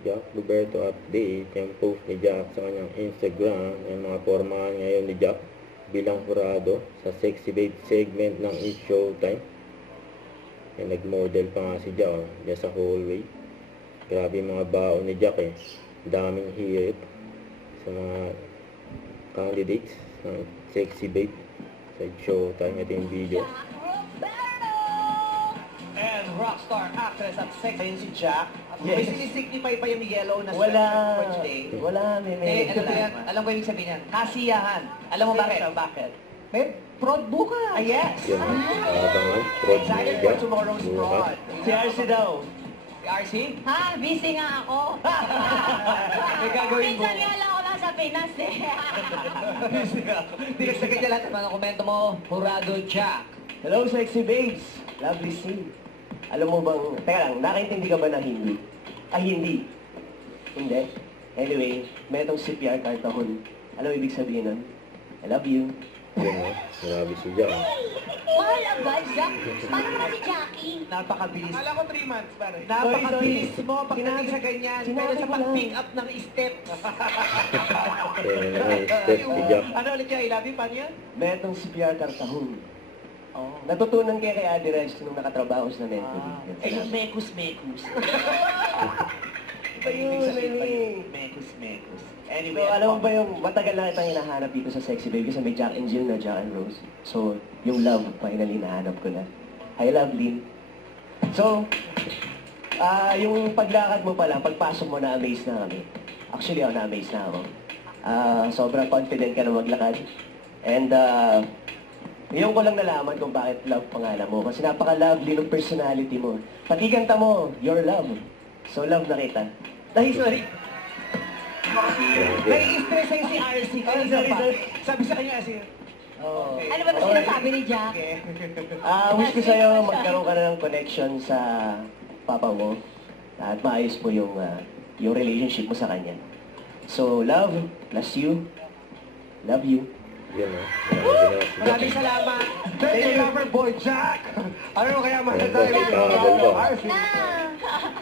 Jack Roberto update, yung post ni Jack sa kanyang Instagram, yung mga formahan ngayon ni Jack bilang kurado sa Sexy Babe segment ng It's Showtime. Yung nag-model pa nga si Jack dyan sa hallway. Grabe yung mga baon ni Jack eh. Daming hirit sa mga candidates ng Sexy Babe sa It's Showtime. Ito yung video. And rockstar actress at sex ayun si Jack. Yes. May sinisignify pa yung yellow na Wala. shirt for today. Wala, may Ano yan? Alam ko yung sabihin yan. Kasiyahan. Alam mo bakit? Bakit? May prod bukas. Ah, yes. Yun abangan. Prod ni Excited for Jack. tomorrow's Bukas. prod. Si RC daw. RC? Ha? Busy nga ako. May gagawin mo. Minsan nga lang ako nasa Pinas eh. Hindi kasi kanya lahat ng mga komento mo. Hurado Jack. Hello, sexy babes. Lovely scene. Alam mo bang, teka lang, nakaintindi ka ba na hindi? Ay, hindi. Hindi. Anyway, may itong CPR kartahon. Alam mo ibig sabihin nun? I love you. Yun grabe si Jack. Mahal agad, Jack. Paano naman si Jackie? Napakabilis. Kala ko 3 months, pare. Napakabilis mo pagdating Sinabi- sa ganyan. sinabi Pero sa ko lang. pag-pick up ng step. Kaya naman step si Jack. Ano ulit yung I love you? Paano yan? May itong CPR kartahon. Oh. Natutunan kaya kay Adi Reg nung nakatrabaho sa Mercury. Eh, yung mekus-mekus. Iba yun, Mekus-mekus. So, Anyway, alam mo ba yung matagal na kitang hinahanap dito sa Sexy Babe kasi may Jack and Jill na Jack and Rose. So, yung love, finally nahanap ko na. Hi, love, Lynn. So, yung paglakad mo pa lang, pagpasok mo na-amaze na kami. Actually, na-amaze na ako. Sobrang confident ka na maglakad. And, ngayon ko lang nalaman kung bakit love pangalan mo. Kasi napaka-lovely ng personality mo. Pati kanta mo, your love. So, love na kita. Dahil, sorry. nai-stress sa'yo si RC. Kanina sorry, pa. sorry. Sabi sa kanya RC. Oh. Ano ba ito sinasabi ni Jack? Okay. Wish ko sa'yo magkaroon ka na ng connection sa papa mo at maayos mo yung relationship mo sa kanya. So, love, bless you, love you. Yun grabe si Jack. Maraming salamat. Thank you, lover boy Jack. Ano mo kaya mahal Ayun, tayo? nagkakaganda. RC. Na!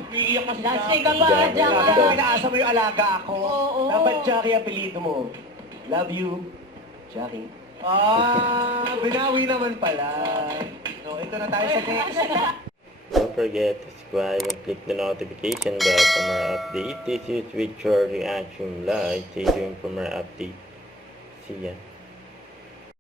Iiyak kasi Last na. week ka pa, Jack. Ano inaasa mo yung alaga ako? Oo. Dapat Jackie apelido mo. Love you, Jackie. Binawi naman pala. So, ito na tayo sa next. Don't forget to subscribe and click the notification bell for more updates. This is Richard Reaction Live. Stay tuned for more updates. See ya.